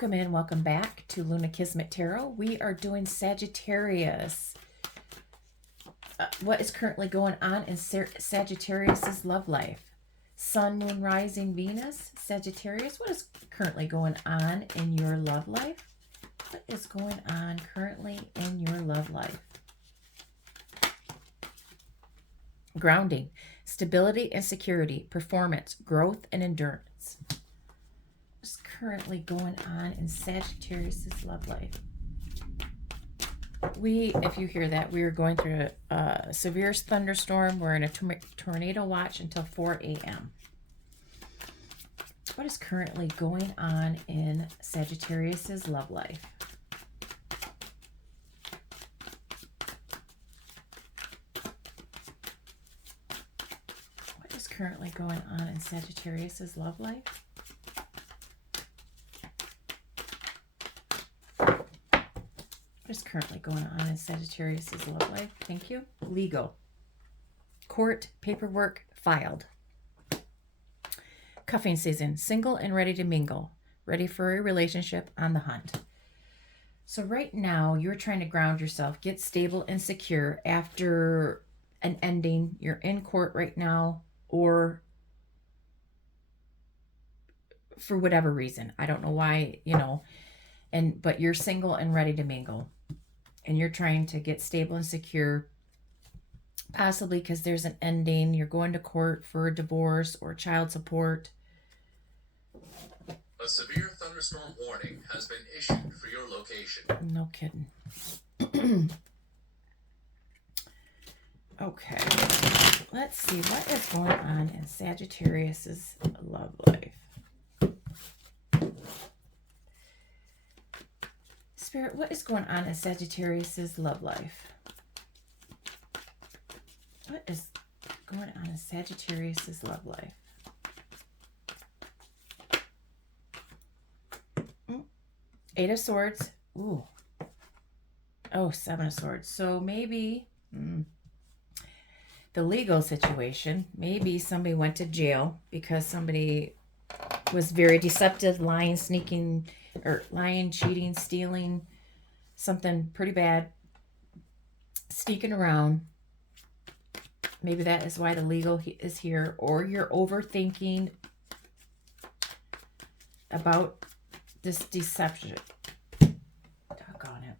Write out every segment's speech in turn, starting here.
Welcome in, welcome back to Luna Kismet Tarot. We are doing Sagittarius. What is currently going on in Sagittarius's love life? Sun, Moon, Rising, Venus. Sagittarius, what is currently going on in your love life? What is going on currently in your love life? Grounding, stability and security, performance, growth and endurance. What's currently going on in Sagittarius's love life? If you hear that, we are going through a severe thunderstorm. We're in a tornado watch until 4 a.m. What is currently going on in Sagittarius's love life? What is currently going on in Sagittarius's love life? What is currently going on in Sagittarius's love life? Thank you. Legal. Court, paperwork, filed. Cuffing season. Single and ready to mingle. Ready for a relationship, on the hunt. So right now, you're trying to ground yourself, get stable and secure after an ending. You're in court right now, or for whatever reason. I don't know why, but you're single and ready to mingle. And you're trying to get stable and secure, possibly because there's an ending. You're going to court for a divorce or child support. A severe thunderstorm warning has been issued for your location. No kidding. Okay. Let's see what is going on in Sagittarius's love life. Spirit, what is going on in Sagittarius's love life? What is going on in Sagittarius's love life? Eight of Swords. Ooh. Oh, Seven of Swords. So maybe the legal situation, maybe somebody went to jail because somebody was very deceptive, lying, sneaking, or lying, cheating, stealing, something pretty bad, sneaking around. Maybe that is why the legal is here, or you're overthinking about this deception. Doggone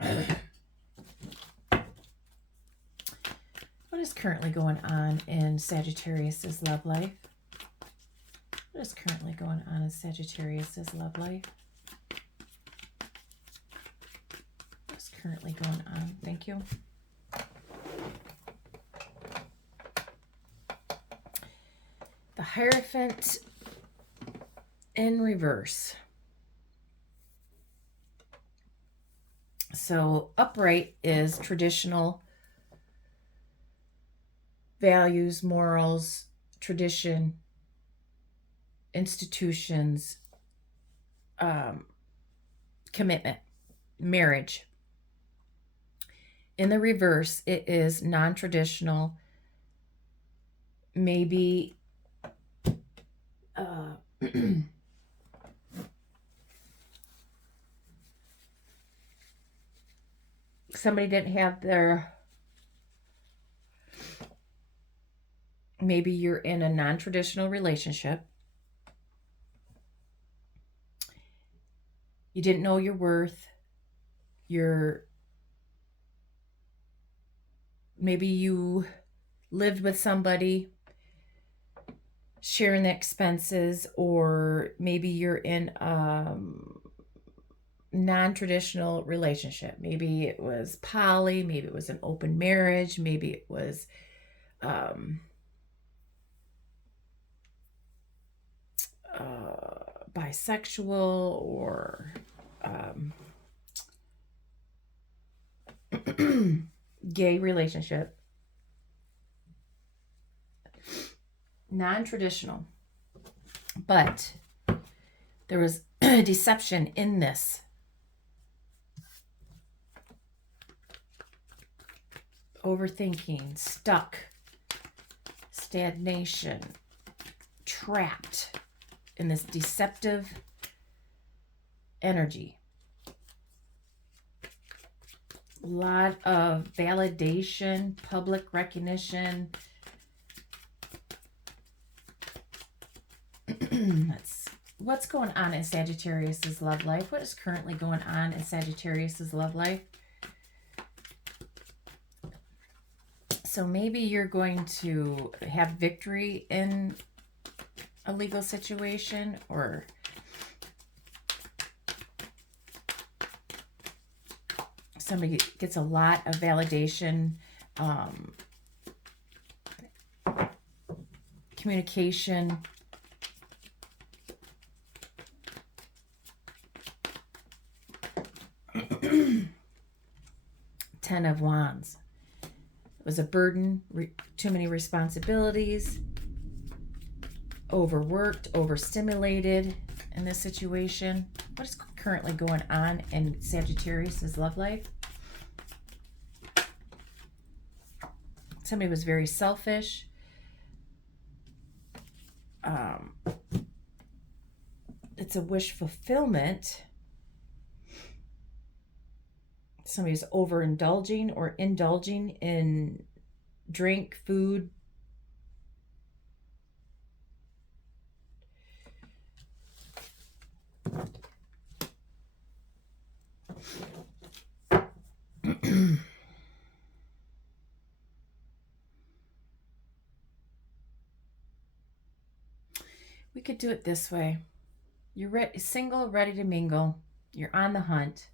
it. What is currently going on in Sagittarius's love life? What is currently going on in Sagittarius's love life? What's currently going on? Thank you. The Hierophant in reverse. So upright is traditional values, morals, tradition, institutions, commitment, marriage. In the reverse, it is non-traditional, maybe somebody didn't have their, maybe you're in a non-traditional relationship. You didn't know your worth. Maybe you lived with somebody sharing the expenses, or maybe you're in non-traditional relationship. Maybe it was poly, maybe it was an open marriage, maybe it was bisexual, or gay relationship. Non-traditional, but there was deception in this. Overthinking, stuck, stagnation, trapped in this deceptive energy. A lot of validation, public recognition. What's going on in Sagittarius's love life? What is currently going on in Sagittarius's love life? So maybe you're going to have victory in a legal situation, or somebody gets a lot of validation, communication. Ten of Wands. It was a burden, too many responsibilities, overworked, overstimulated in this situation. What is currently going on in Sagittarius's love life? Somebody was very selfish. It's a wish fulfillment. Somebody's overindulging or indulging in drink, food. We could do it this way. You're single, ready to mingle. You're on the hunt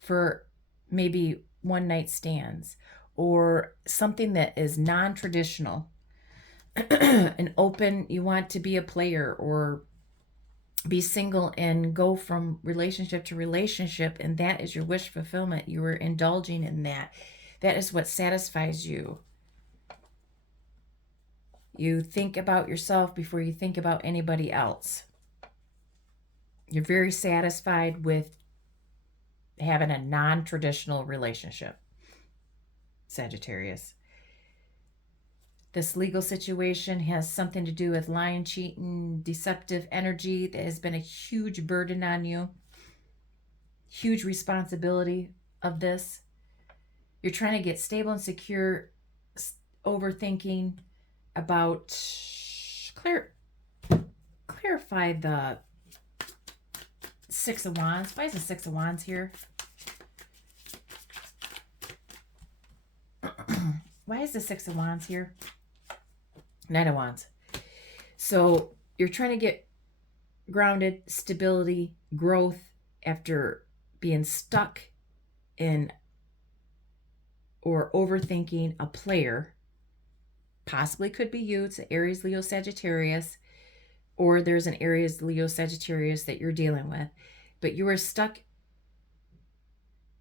for maybe one night stands or something that is non-traditional. An open, you want to be a player or be single and go from relationship to relationship, and that is your wish fulfillment. You are indulging in that. That is what satisfies you. You think about yourself before you think about anybody else. You're very satisfied with having a non-traditional relationship, Sagittarius. This legal situation has something to do with lying, cheating, deceptive energy that has been a huge burden on you. Huge responsibility of this. You're trying to get stable and secure, overthinking about, clarify the Six of Wands. Why is the Six of Wands here? Why is the Six of Wands here? Knight of Wands. So you're trying to get grounded, stability, growth after being stuck in or overthinking a player. Possibly could be you. It's an Aries, Leo, Sagittarius. Or there's an Aries, Leo, Sagittarius that you're dealing with. But you were stuck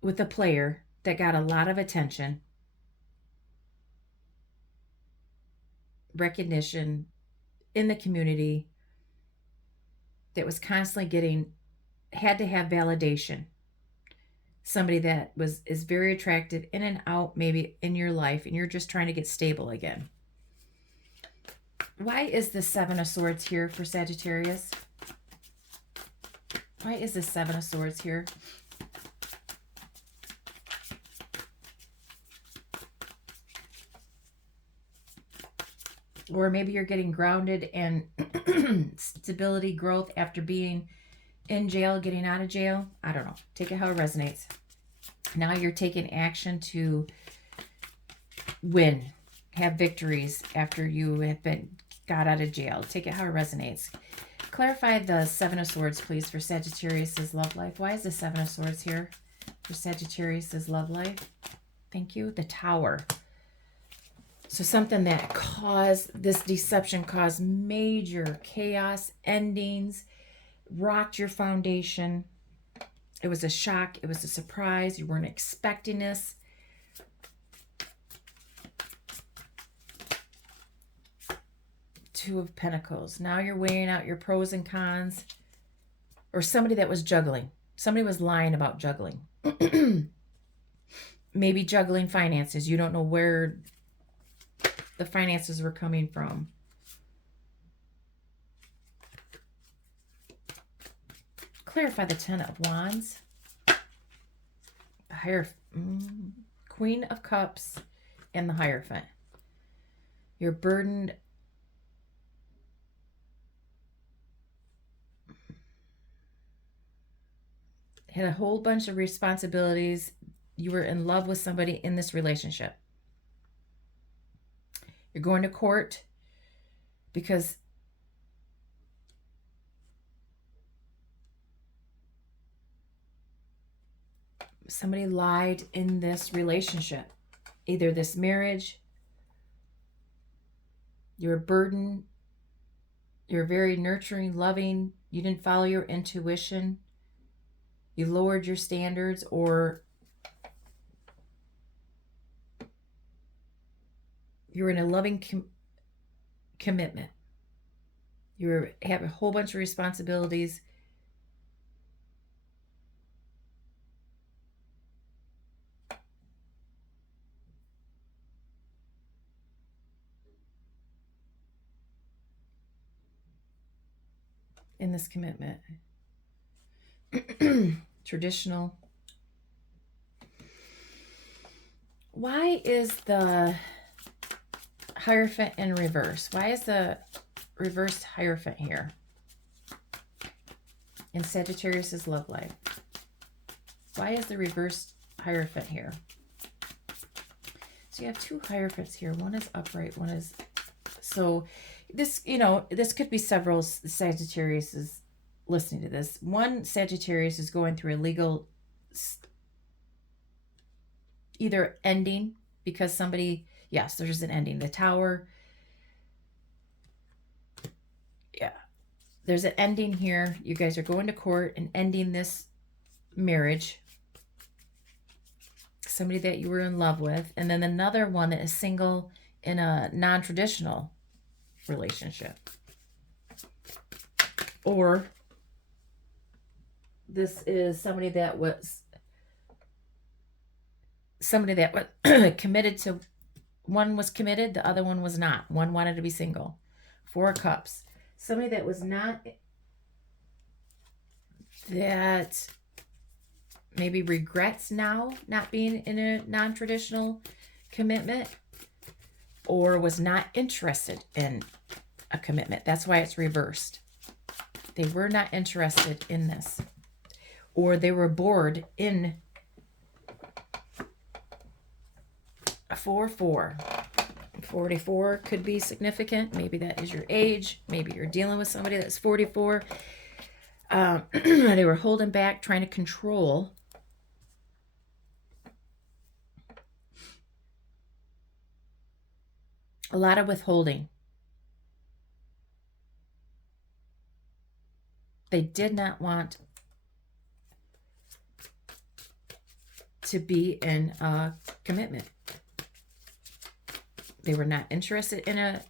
with a player that got a lot of attention, recognition in the community, that was constantly had to have validation. Somebody that is very attractive in and out maybe in your life, and you're just trying to get stable again. Why is the Seven of Swords here for Sagittarius? Why is the Seven of Swords here? Or maybe you're getting grounded and stability, growth after being in jail, getting out of jail. I don't know. Take it how it resonates. Now you're taking action to win, have victories after you have got out of jail. Take it how it resonates. Clarify the Seven of Swords, please, for Sagittarius's love life. Why is the Seven of Swords here for Sagittarius's love life? Thank you. The Tower. So something that this deception caused major chaos, endings, rocked your foundation. It was a shock. It was a surprise. You weren't expecting this. Two of Pentacles. Now you're weighing out your pros and cons. Or somebody that was juggling. Somebody was lying about juggling. Maybe juggling finances. You don't know where the finances were coming from. clarify the Ten of Wands. Queen of Cups and the Hierophant. You're burdened. Had a whole bunch of responsibilities. You were in love with somebody in this relationship. You're going to court because somebody lied in this relationship. Either this marriage, you're a burden, you're very nurturing, loving, you didn't follow your intuition, you lowered your standards, or you're in a loving commitment. You have a whole bunch of responsibilities. In this commitment. Traditional. Why is the Hierophant in reverse? Why is the reversed Hierophant here in Sagittarius's love life? Why is the reversed Hierophant here? So you have two Hierophants here. One is upright, one is... So this, this could be several Sagittariuses listening to this. One Sagittarius is going through a legal either ending because somebody, yes, there's an ending. The Tower. Yeah. There's an ending here. You guys are going to court and ending this marriage. Somebody that you were in love with. And then another one that is single in a non-traditional relationship. Or this is somebody that was committed to, one was committed, the other one was not. One wanted to be single. Four of Cups. Somebody that was not, that maybe regrets now not being in a non-traditional commitment, or was not interested in a commitment. That's why it's reversed. They were not interested in this. Or they were bored in a 4-4. 44 could be significant. Maybe that is your age. Maybe you're dealing with somebody that's 44. They were holding back, trying to control. A lot of withholding. They did not want to be in a commitment. They were not interested in a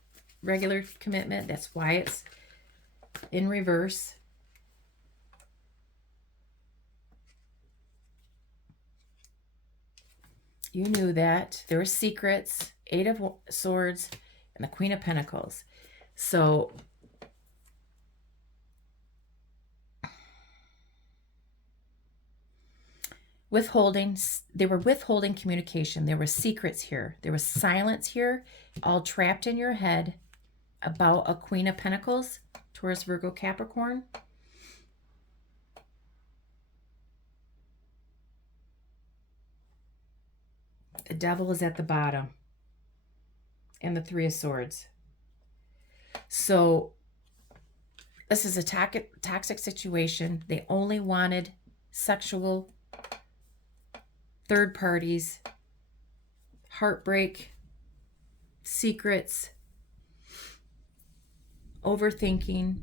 regular commitment. That's why it's in reverse. You knew that. There were secrets. 8 of Swords and the Queen of Pentacles. So withholding, they were withholding communication. There were secrets here. There was silence here, all trapped in your head about a Queen of Pentacles, Taurus, Virgo, Capricorn. The Devil is at the bottom. And the 3 of Swords. So this is a toxic situation. They only wanted sexual third parties, heartbreak, secrets, overthinking,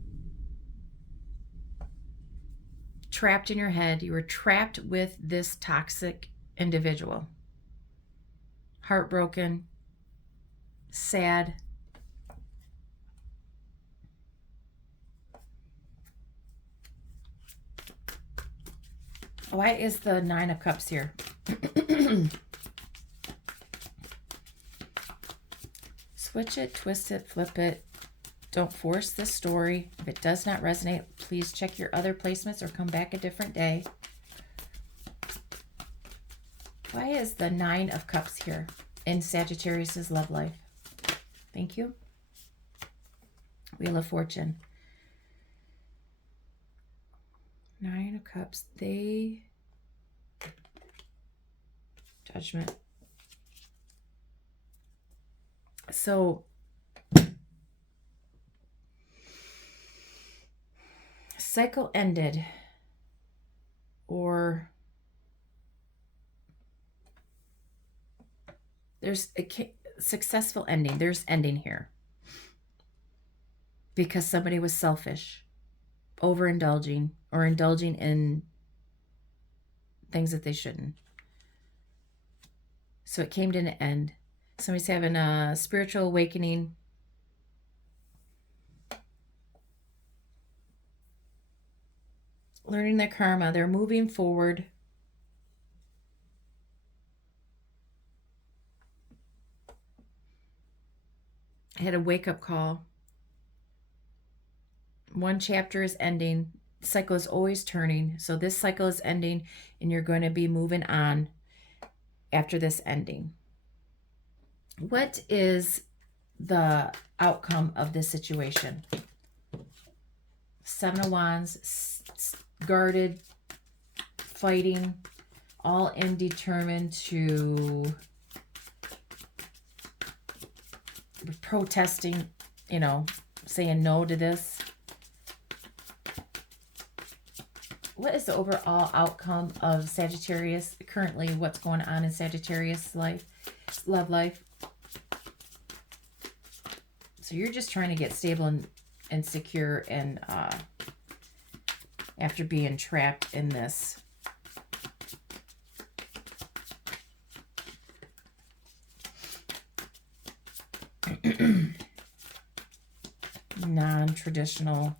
trapped in your head. You were trapped with this toxic individual. Heartbroken, sad. Why is the 9 of Cups here? Switch it, twist it, flip it. Don't force this story. If it does not resonate, please check your other placements or come back a different day. Why is the 9 of Cups here in Sagittarius's love life? Thank you. Wheel of Fortune. 9 of Cups. Judgment. So cycle ended, or there's a successful ending. There's ending here because somebody was selfish, overindulging, or indulging in things that they shouldn't. So it came to an end. Somebody's having a spiritual awakening. Learning their karma. They're moving forward. I had a wake-up call. One chapter is ending. The cycle is always turning. So this cycle is ending, and you're going to be moving on after this ending. What is the outcome of this situation? 7 of Wands, guarded, fighting, all in, determined to protesting, saying no to this. What is the overall outcome of Sagittarius? Currently, what's going on in Sagittarius' love life? So you're just trying to get stable and secure, and after being trapped in this. Non-traditional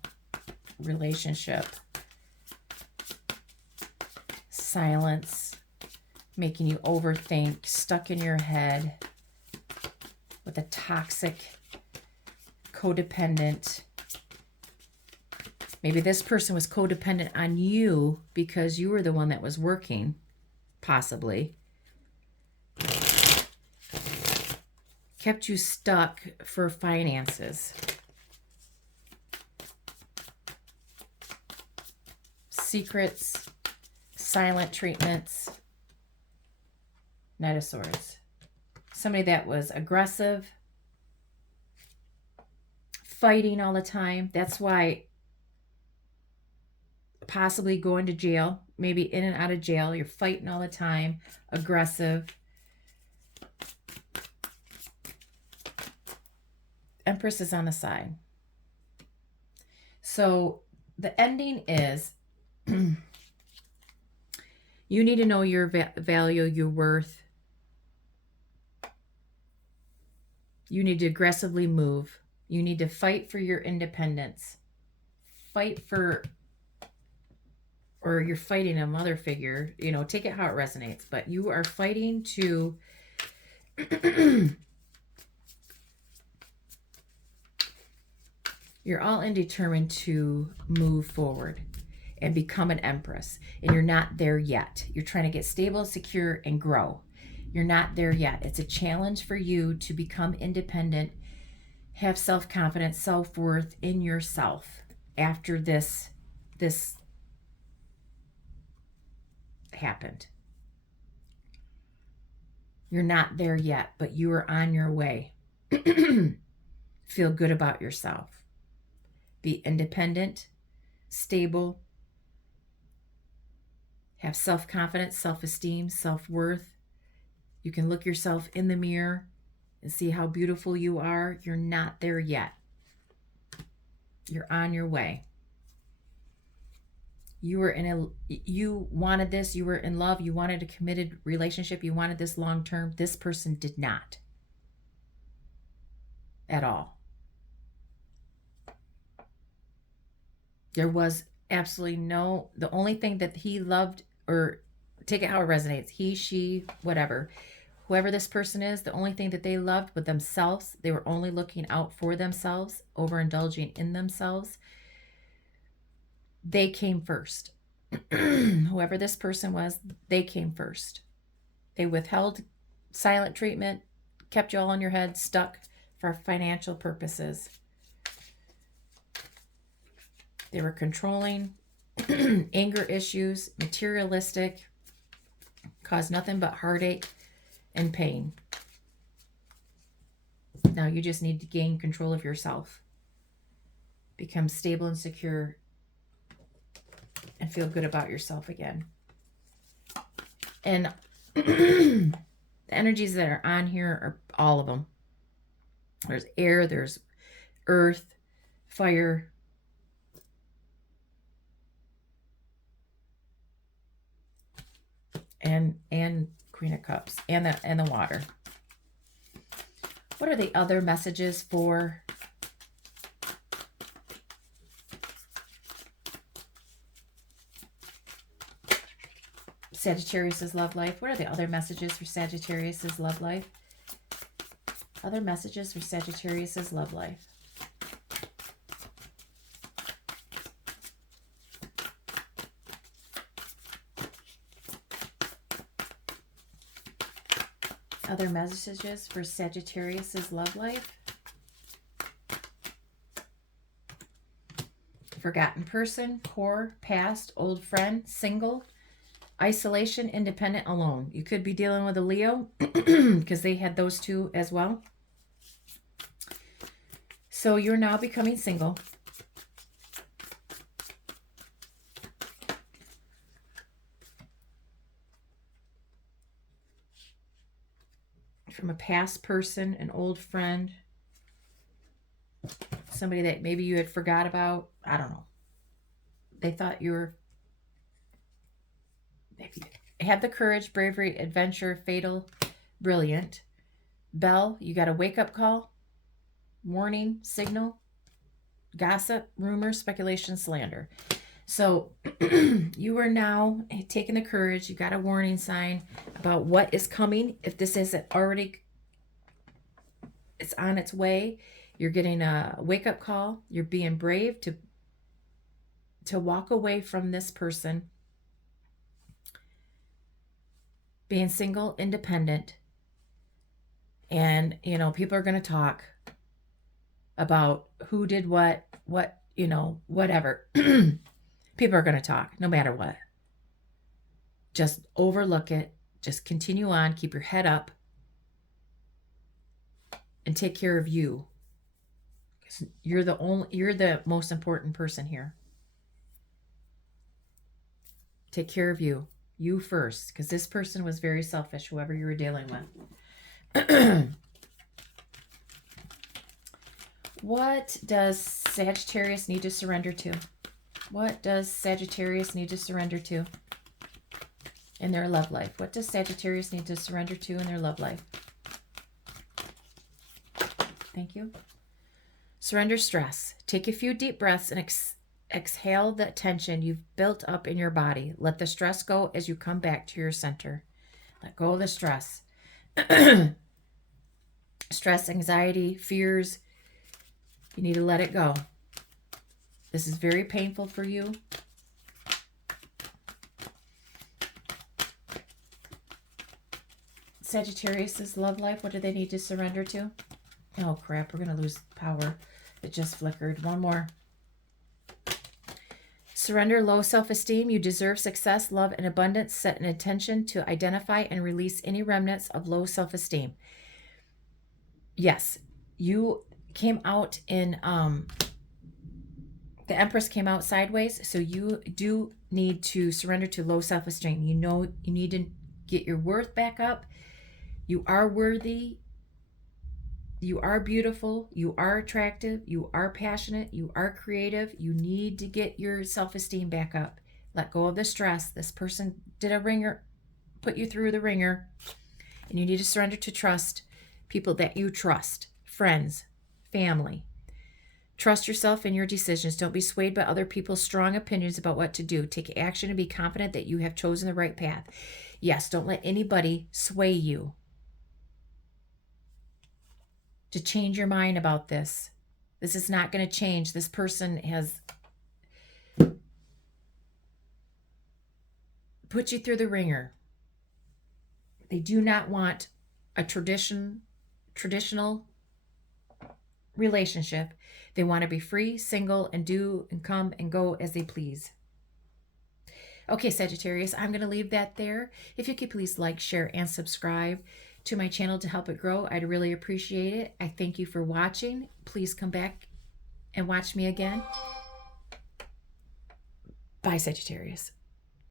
relationship. Silence, making you overthink, stuck in your head with a toxic, codependent. Maybe this person was codependent on you because you were the one that was working, possibly. Kept you stuck for finances. Secrets, silent treatments. Knight of Swords. Somebody that was aggressive, fighting all the time. That's why possibly going to jail, maybe in and out of jail. You're fighting all the time, aggressive. Empress is on the side. So the ending is you need to know your value, your worth. You need to aggressively move. You need to fight for your independence. Fight for, or you're fighting a mother figure. Take it how it resonates. But you are fighting to you're all in determined to move forward and become an empress. And you're not there yet. You're trying to get stable, secure, and grow. You're not there yet. It's a challenge for you to become independent, have self-confidence, self-worth in yourself after this happened. You're not there yet, but you are on your way. Feel good about yourself. Be independent, stable, have self-confidence, self-esteem, self-worth. You can look yourself in the mirror and see how beautiful you are. You're not there yet. You're on your way. You wanted this, you were in love, you wanted a committed relationship, you wanted this long term. This person did not. At all. There was absolutely the only thing that he loved, or take it how it resonates, he, she, whatever, whoever this person is, the only thing that they loved was themselves. They were only looking out for themselves, overindulging in themselves. They came first. Whoever this person was, they came first. They withheld silent treatment, kept you all in your head, stuck for financial purposes. They were controlling, anger issues, materialistic, caused nothing but heartache and pain. Now you just need to gain control of yourself. Become stable and secure and feel good about yourself again. And the energies that are on here are all of them. There's air, there's earth, fire, and Queen of Cups, and the water. What are the other messages for Sagittarius's love life? What are the other messages for Sagittarius's love life? Other messages for Sagittarius's love life. Other messages for Sagittarius's love life. Forgotten person, core, past, old friend, single, isolation, independent, alone. You could be dealing with a Leo because they had those two as well. So you're now becoming single. From a past person, an old friend, somebody that maybe you had forgot about. I don't know. They thought you were... Have the courage, bravery, adventure, fatal, brilliant. Bell, you got a wake-up call, warning, signal, gossip, rumor, speculation, slander. So you are now taking the courage. You got a warning sign about what is coming. If this isn't already, it's on its way. You're getting a wake-up call. You're being brave to walk away from this person. Being single, independent. And, you know, people are going to talk about who did what, you know, whatever. People are going to talk no matter what. Just overlook it. Just continue on. Keep your head up. And take care of you. You're the most important person here. Take care of you. You first. Because this person was very selfish, whoever you were dealing with. What does Sagittarius need to surrender to? What does Sagittarius need to surrender to in their love life? What does Sagittarius need to surrender to in their love life? Thank you. Surrender stress. Take a few deep breaths and exhale the tension you've built up in your body. Let the stress go as you come back to your center. Let go of the stress. Stress, anxiety, fears. You need to let it go. This is very painful for you. Sagittarius's love life, what do they need to surrender to? Oh, crap, we're going to lose power. It just flickered. One more. Surrender low self-esteem. You deserve success, love, and abundance. Set an intention to identify and release any remnants of low self-esteem. Yes, you came out in... The Empress came out sideways, so you do need to surrender to low self-esteem. You know you need to get your worth back up. You are worthy. You are beautiful. You are attractive. You are passionate. You are creative. You need to get your self-esteem back up. Let go of the stress. This person did a ringer, put you through the ringer, and you need to surrender to trust people that you trust, friends, family. Trust yourself in your decisions. Don't be swayed by other people's strong opinions about what to do. Take action and be confident that you have chosen the right path. Yes, don't let anybody sway you. to change your mind about this. This is not going to change. This person has put you through the ringer. They do not want a traditional relationship. They want to be free, single, and do and come and go as they please. Okay, Sagittarius, I'm going to leave that there. If you could please like, share, and subscribe to my channel to help it grow, I'd really appreciate it. I thank you for watching. Please come back and watch me again. Bye, Sagittarius.